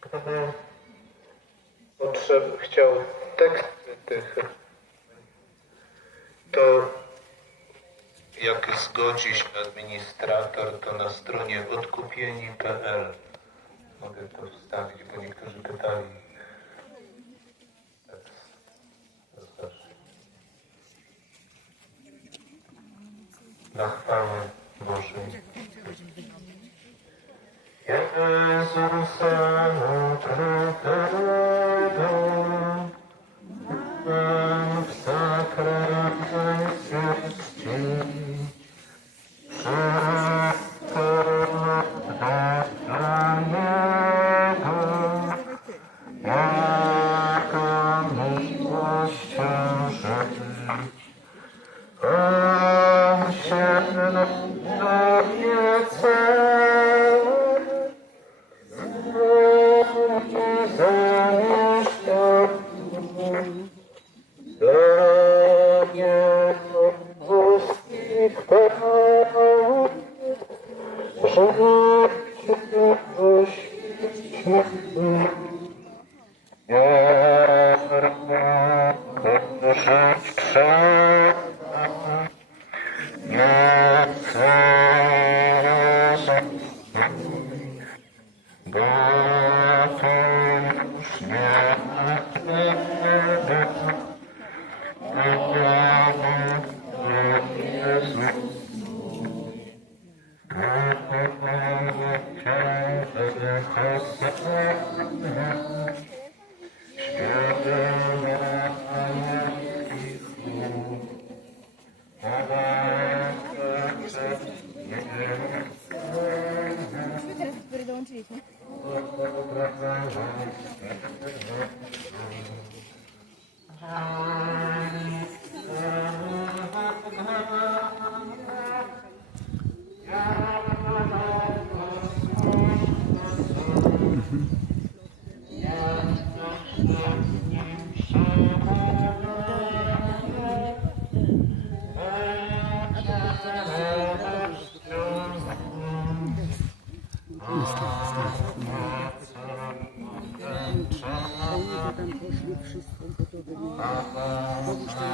Gdybym chciał teksty tych, to jak zgodzi się administrator, to na stronie odkupieni.pl mogę to wstawić, bo niektórzy pytali. Dla chwały Bożej. Jezusem ukrytego w sakramencie czci, wszystko dla Niego, jaka miłością żyć. On się obiecał, zamieszkał dla Niego boskich praw, życie poświęcił. Żyć trzeba, nie chcę, bo to już nie będę, Jezu. Teraz, który dołączyliśmy. Oni tam poszli, wszystko gotowe. Boguś tam